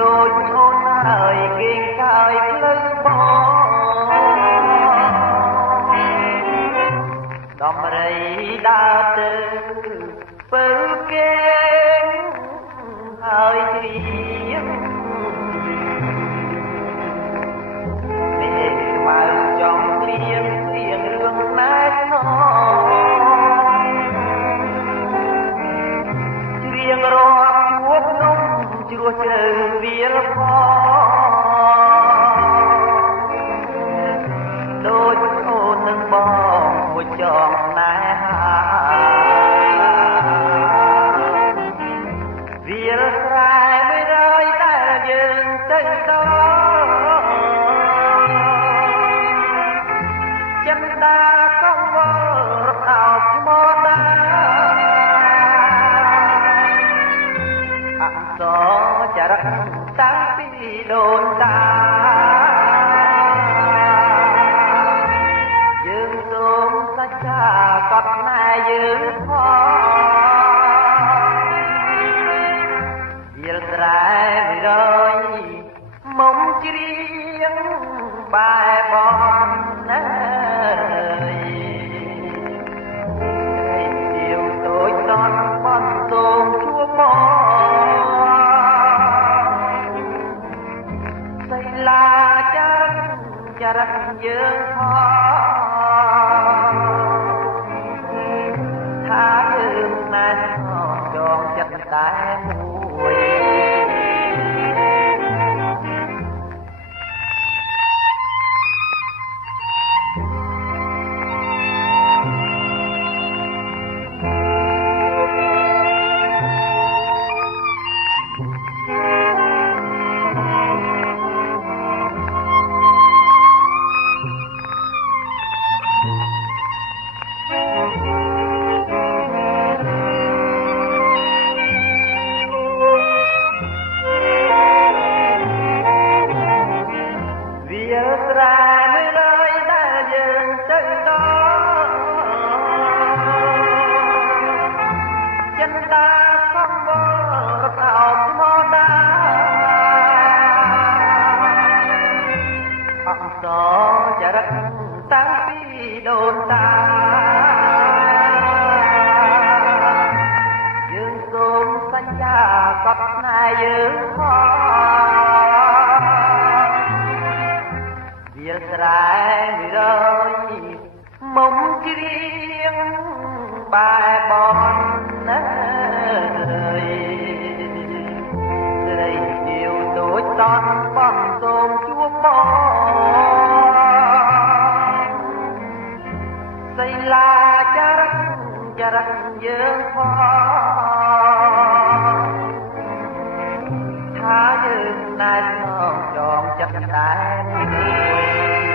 ដូចអូនហើយគេងកាយផ្លូវបងដំរីដើរទៅពើគេហើយជ្រៀងនេះខ្មៅចង់លៀងរឿងណែនច្រៀងរាប់ជួបនំជ្រោះជ្រៅវាលផងដូចអូននឹងបងមួយចងណែវាលស្រែមួយរយដែលយើងទៅដល់ចិនដាកងវល់រអោបថ្មដាអក្សរចរិតតាំងពីដូនតាយើងសូមសច្ចាកត់ណែយើងផងវាលស្រែមួយរយមុំជ្រៀងបែបនណាដូចតន់បន់សូមជួបមកសៃឡាចរិតយើងផងថាយើងណែចងចិត្តតែមួយចរិតតាំងពីដូនតាយើងសូមសច្ចាកត់ណែយើងផងវាលស្រែមួយរយមុំជ្រៀងបែបនណាស្រីជាវដូចតន់បន់សូមជួបបងសៃឡាចរិតយើងផងថាយើងណែចងចិត្តតែមួយ